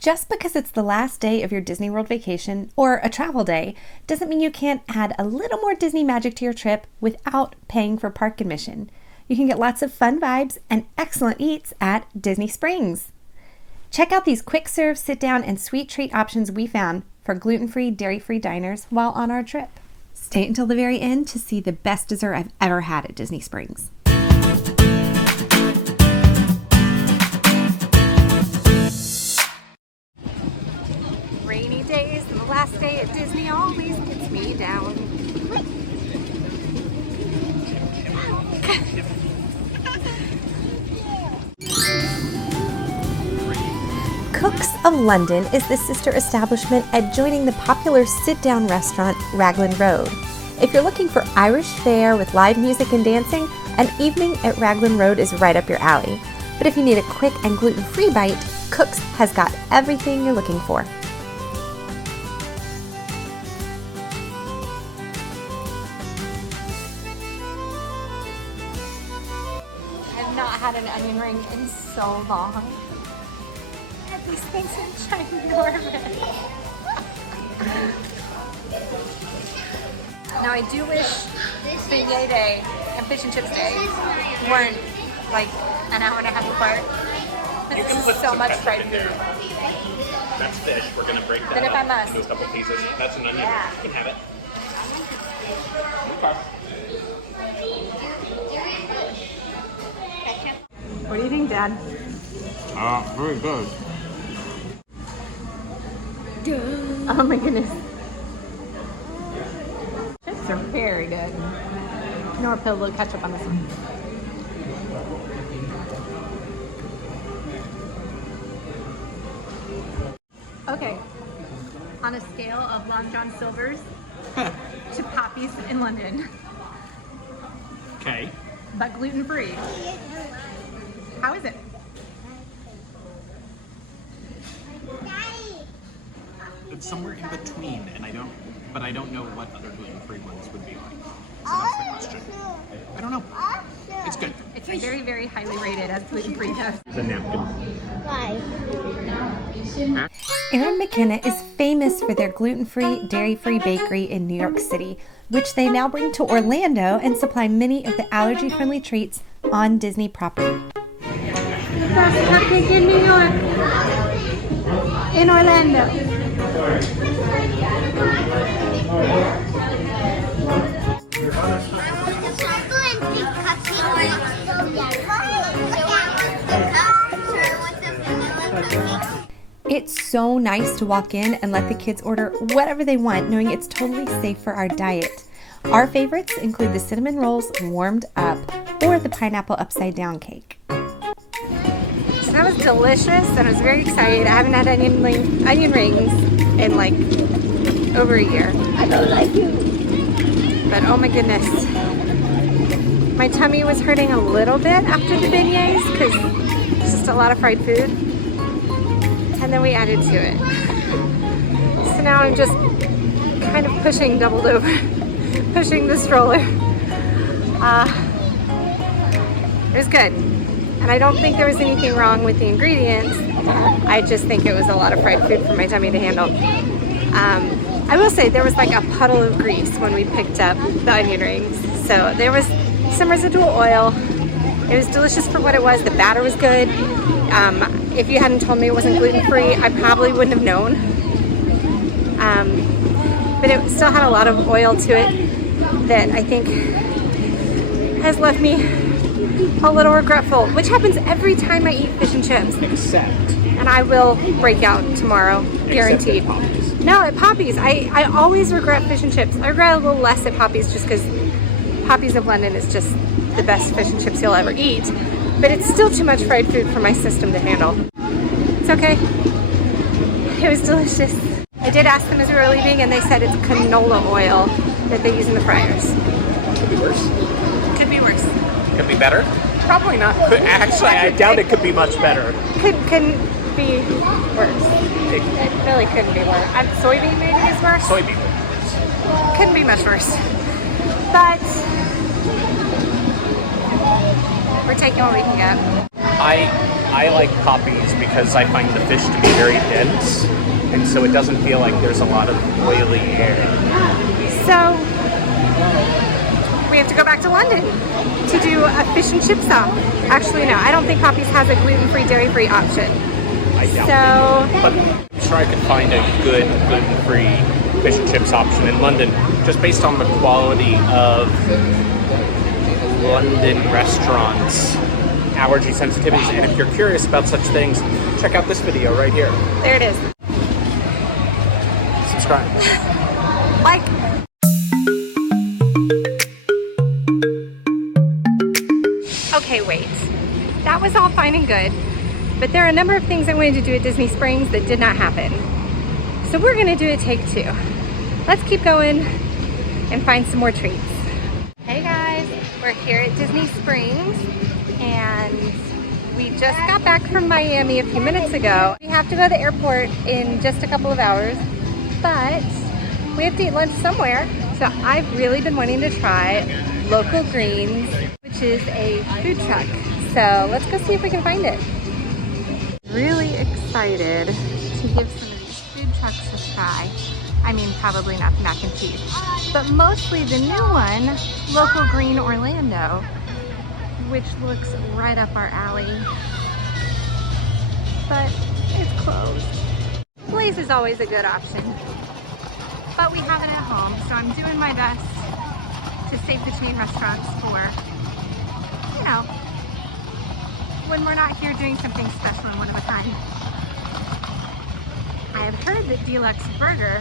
Just because it's the last day of your Disney World vacation or a travel day doesn't mean you can't add a little more Disney magic to your trip without paying for park admission. You can get lots of fun vibes and excellent eats at Disney Springs. Check out these quick serve, sit down, and sweet treat options we found for gluten-free, dairy-free diners while on our trip. Stay until the very end to see the best dessert I've ever had at Disney Springs. Rainy days, the last day at Disney always gets me down. Cooke's of London is the sister establishment adjoining the popular sit-down restaurant Raglan Road. If you're looking for Irish fare with live music and dancing, an evening at Raglan Road is right up your alley. But if you need a quick and gluten-free bite, Cooke's has got everything you're looking for. I have not had an onion ring in so long. These things are ginormous. Now I do wish beignet day and fish and chips day weren't like an hour and a half apart. You can put so much fried food. That's fish. We're gonna break that if I must. into a couple pieces. That's an onion. Yeah. You can have it. Okay. What do you think, Dad? Very good. Oh my goodness. Chips are very good. Nor put a little ketchup on this one. Okay. On a scale of Long John Silver's to Poppy's in London. Okay. But gluten-free. How is it? It's somewhere in between, and I don't know what other gluten-free ones would be like. So that's the question. I don't know. It's good. It's very, very highly rated as gluten-free though. The napkin. Why? Erin McKenna is famous for their gluten-free, dairy-free bakery in New York City, which they now bring to Orlando and supply many of the allergy-friendly treats on Disney property. Best cupcake in New York, in Orlando. It's so nice to walk in and let the kids order whatever they want, knowing it's totally safe for our diet. Our favorites include the cinnamon rolls warmed up or the pineapple upside down cake. So that was delicious and I was very excited. I haven't had onion rings in like over a year. I don't like you. But oh my goodness. My tummy was hurting a little bit after the beignets because it's just a lot of fried food. And then we added to it. So now I'm just kind of doubled over, pushing the stroller. It was good. And I don't think there was anything wrong with the ingredients. I just think it was a lot of fried food for my tummy to handle. I will say there was like a puddle of grease when we picked up the onion rings. So there was some residual oil. It was delicious for what it was. The batter was good. If you hadn't told me it wasn't gluten-free, I probably wouldn't have known. But it still had a lot of oil to it that I think has left me a little regretful, which happens every time I eat fish and chips. Except. And I will break out tomorrow, guaranteed. Except at Poppy's. No, at Poppy's. I always regret fish and chips. I regret a little less at Poppy's just because Poppy's of London is just the best fish and chips you'll ever eat. But it's still too much fried food for my system to handle. It's okay. It was delicious. I did ask them as we were leaving and they said it's canola oil that they use in the fryers. Could be worse. Could be worse. Could be better. Probably not. Actually, I doubt it could be much better. Couldn't be worse. It really couldn't be worse. Soybean maybe is worse? Soybean. Couldn't be much worse. But we're taking what we can get. I like Poppy's because I find the fish to be very dense, and so it doesn't feel like there's a lot of oily air. So we have to go back to London to do a fish and chip stop. Actually, no, I don't think Poppy's has a gluten-free, dairy-free option. I doubt So, it. But I'm sure I could find a good gluten-free fish and chips option in London, just based on the quality of London restaurants' allergy sensitivities. And if you're curious about such things, check out this video right here. there it is. Subscribe. Like. Okay, wait. That was all fine and good, but there are a number of things I wanted to do at Disney Springs that did not happen. So we're gonna do a take two. Let's keep going and find some more treats. Hey guys, we're here at Disney Springs and we just got back from Miami a few minutes ago. We have to go to the airport in just a couple of hours, but we have to eat lunch somewhere. So I've really been wanting to try Local Greens, which is a food truck. So let's go see if we can find it. Really excited to give some of these food trucks a try. I mean, probably not the mac and cheese, but mostly the new one, Local Green Orlando, which looks right up our alley, but it's closed. Blaze is always a good option, but we have it at home, so I'm doing my best to save the chain restaurants for, you know, when we're not here doing something special and one of a kind. I have heard that Deluxe Burger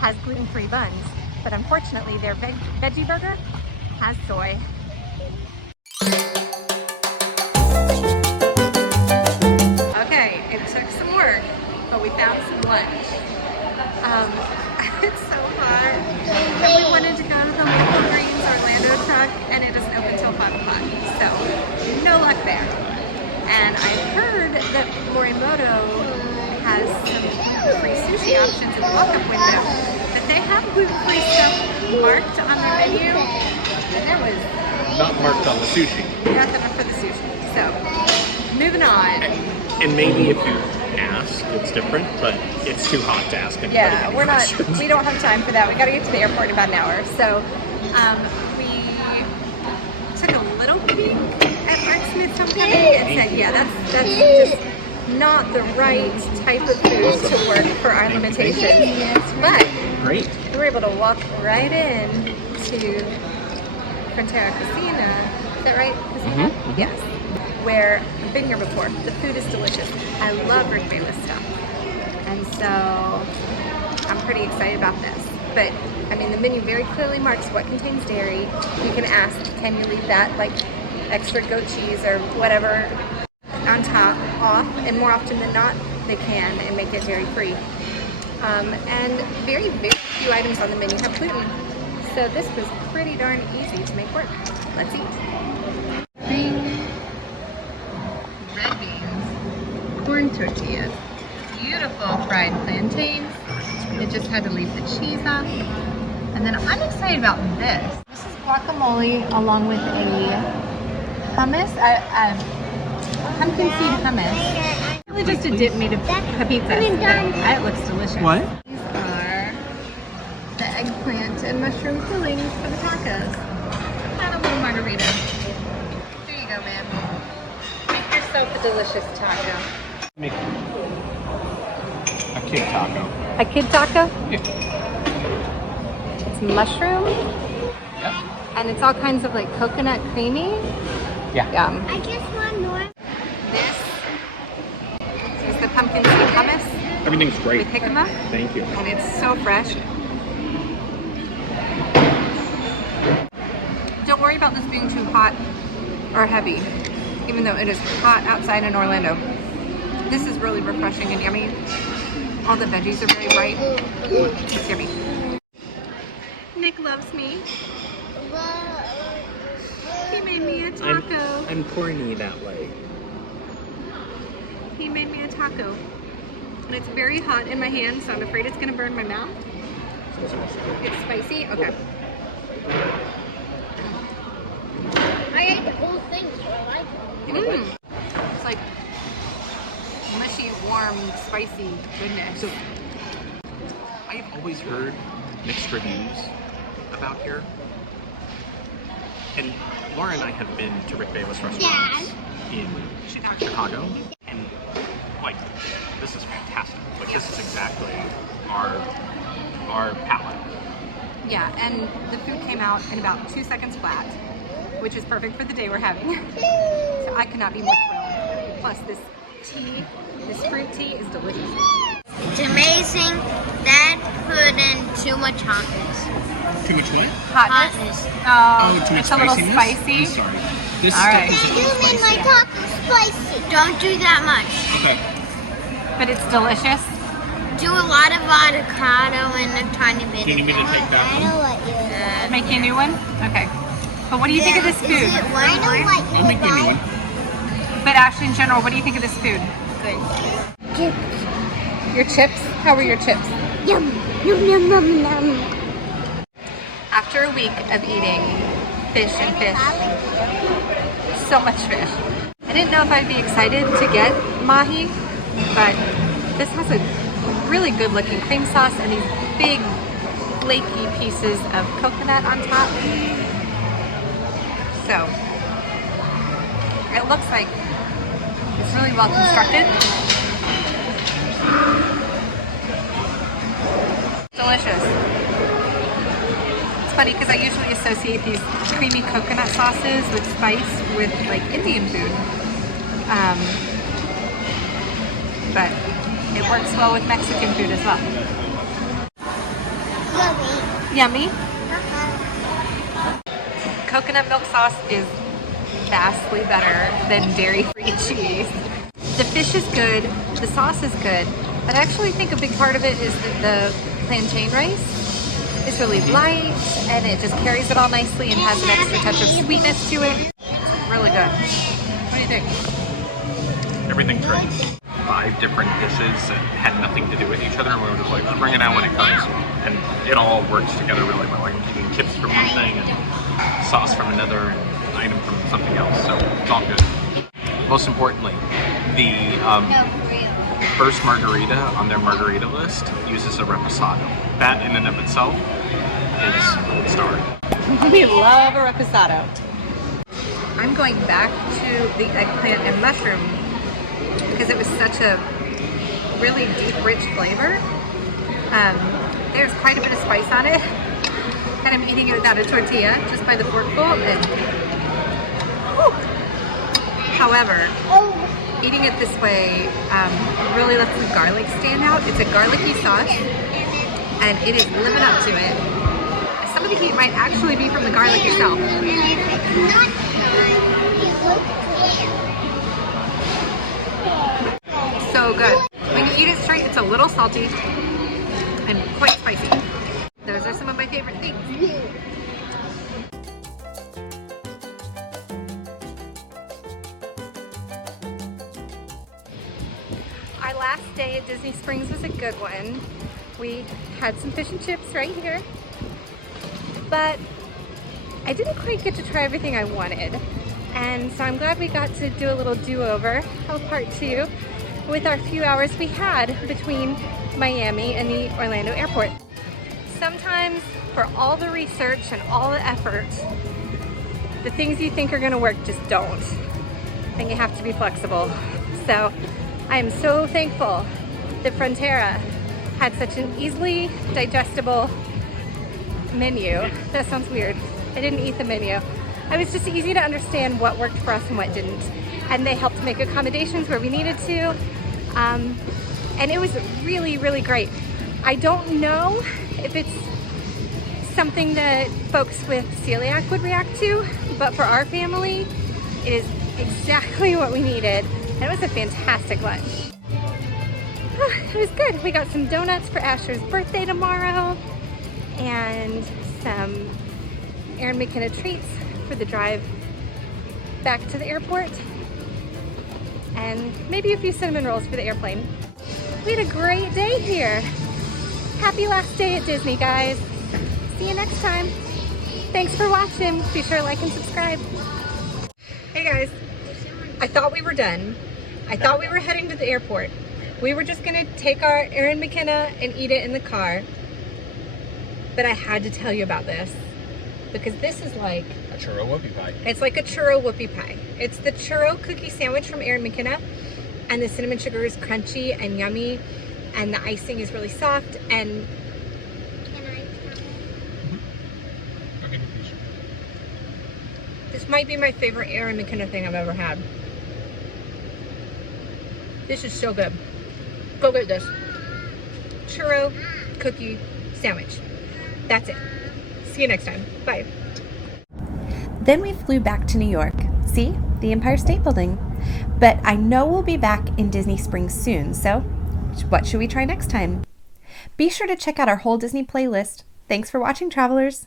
has gluten-free buns, but unfortunately their veggie burger has soy. Okay, it took some work, but we found some lunch. It's so hard. And we wanted to go to the Local Greens Orlando truck, and it doesn't open until 5 o'clock, so no luck there. And I've heard that Morimoto has some gluten-free sushi options in the walk-up window, but they have gluten-free stuff marked on their menu, and there was Not marked on the sushi. nothing for the sushi. So, moving on. And maybe if you ask, it's different, but it's too hot to ask anybody. Yeah, any we're not, questions. we don't have time for that. We gotta get to the airport in about an hour. So, we took a little peek at Art Smith's homecoming and said, yeah, that's just not the right type of food to work for our limitations. But Great. we were able to walk right in to Frontera Cocina. Is that right? Cocina? Yes. Where I've been here before. The food is delicious. I love Rick Famous stuff. And so I'm pretty excited about this. But I mean, the menu very clearly marks what contains dairy. You can ask, can you leave that like extra goat cheese or whatever on top off? And more often than not, they can and make it dairy free. And very, very few items on the menu have gluten. So this was pretty darn easy to make work. Let's eat. Red beans, corn tortillas, beautiful fried plantains. It just had to leave the cheese off. And then I'm excited about this. This is guacamole along with a hummus, pumpkin seed hummus. Really just a dip made of pizza. It looks delicious. What? These are the eggplant and mushroom fillings for the tacos. And a little margarita. There you go, man. Make yourself a delicious taco. Make a kid taco. A kid taco? Yeah. It's mushroom, Yep. and it's all kinds of like coconut creamy. Yeah. Yum. I just want more. This is the pumpkin seed hummus Everything's great. with jicama, Thank you. and it's so fresh. Don't worry about this being too hot or heavy, even though it is hot outside in Orlando. This is really refreshing and yummy. All the veggies are very bright. It's yummy. Nick loves me. He made me a taco. I'm corny that way. He made me a taco. And it's very hot in my hand, so I'm afraid it's gonna burn my mouth. It's spicy? Okay. I ate the whole thing, so I like it. like mushy, warm, spicy goodness. So, I've always heard mixed reviews about here. And Laura and I have been to Rick Bayless restaurants in Chicago. And, like, this is fantastic. Like, this is exactly our palate. Yeah, and the food came out in about 2 seconds flat, which is perfect for the day we're having. So I could not be more thrilled. Plus this tea, this fruit tea is delicious. It's amazing. Dad put in too much hotness. Too much what? Hotness. Oh, too much it's a little spiciness? spicy. I'm sorry. This All right. stuff is a You little made my spicy. taco spicy. Don't do that much. Okay. But it's delicious. Do a lot of avocado and a tiny bit Do you need me to take that I one? know what you Make you a new one? Okay. But what do you think of this food? I know what I'll make you a new one. But Ashley, in general, what do you think of this food? Chips. Your chips? How were your chips? Yum, yum, yum, yum, yum. After a week of eating fish and fish, so much fish, I didn't know if I'd be excited to get mahi, but this has a really good looking cream sauce and these big flaky pieces of coconut on top. So it looks like it's really well constructed. Delicious. It's funny because I usually associate these creamy coconut sauces with spice with like Indian food. But it works well with Mexican food as well. Yummy. Yummy. Coconut milk sauce is vastly better than dairy-free cheese. The fish is good, the sauce is good, but I actually think a big part of it is that the plantain rice is really light and it just carries it all nicely and has an extra touch of sweetness to it. It's really good. What do you think? Everything tried 5 different dishes that had nothing to do with each other, and we were just like, bring it out when it comes. And it all works together really well. Like eating chips from one thing and sauce from another and an item from something else. So it's all good. Most importantly, the first margarita on their margarita list uses a reposado. That in and of itself is a gold star. We love a reposado. I'm going back to the eggplant and mushroom because it was such a really deep, rich flavor. There's quite a bit of spice on it, and I'm eating it without a tortilla, just by the forkful. And whew. However, eating it this way really lets the garlic stand out. It's a garlicky sauce, and it is living up to it. Some of the heat might actually be from the garlic itself. So good. When you eat it straight, it's a little salty and quite spicy. Those are some of my favorite things. Our last day at Disney Springs was a good one. We had some fish and chips right here, but I didn't quite get to try everything I wanted. And so I'm glad we got to do a little do-over of part 2 with our few hours we had between Miami and the Orlando airport. Sometimes for all the research and all the effort, the things you think are gonna work just don't. And you have to be flexible. So I am so thankful that Frontera had such an easily digestible menu. That sounds weird. I didn't eat the menu. It was just easy to understand what worked for us and what didn't. And they helped make accommodations where we needed to. And it was really, really great. I don't know if it's something that folks with celiac would react to, but for our family, it is exactly what we needed. And it was a fantastic lunch. It was good. We got some donuts for Asher's birthday tomorrow and some Erin McKenna treats for the drive back to the airport, and maybe a few cinnamon rolls for the airplane. We had a great day here. Happy last day at Disney, guys. See you next time. Thanks for watching. Be sure to like and subscribe. Hey guys, I thought we were done, I thought we were heading to the airport. We were just gonna take our Erin McKenna and eat it in the car. But I had to tell you about this because this is like A churro whoopie pie. it's like a churro whoopie pie. It's the churro cookie sandwich from Erin McKenna, and the cinnamon sugar is crunchy and yummy, and the icing is really soft. And Can I try? I'll give you a piece. this might be my favorite Erin McKenna thing I've ever had. This is so good. Go get this churro cookie sandwich. That's it. See you next time. Bye. Then we flew back to New York. See? The Empire State Building. But I know we'll be back in Disney Springs soon, so what should we try next time? Be sure to check out our whole Disney playlist. Thanks for watching, travelers.